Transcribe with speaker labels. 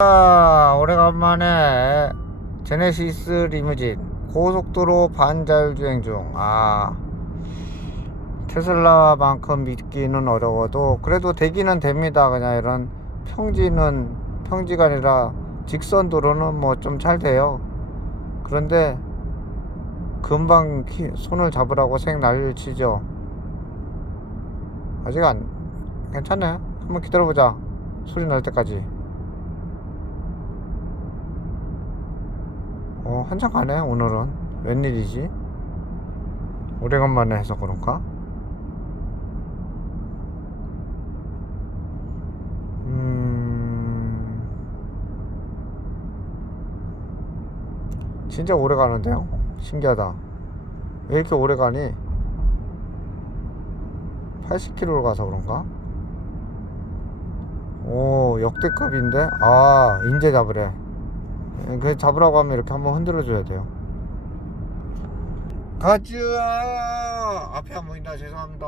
Speaker 1: 아, 오래간만에 제네시스 리무진 고속도로 반잘 주행 중. 아, 테슬라만큼 믿기는 어려워도 그래도 되기는 됩니다. 그냥 이런 평지는 평지가 아니라 직선 도로는 뭐 좀 잘 돼요. 그런데 금방 키- 손을 잡으라고 생 난리를 치죠. 아직 안 괜찮네. 한번 기다려보자. 소리 날 때까지. 어, 한참 가네, 오늘은. 웬일이지? 오래간만에 해서 그런가? 음, 진짜 오래 가는데요? 신기하다. 왜 이렇게 오래 가니? 80km를 가서 그런가? 오, 역대급인데? 아, 인제 잡으래. 그 잡으라고 하면 이렇게 한번 흔들어 줘야 돼요. 가즈아 앞에 안 보인다 죄송합니다.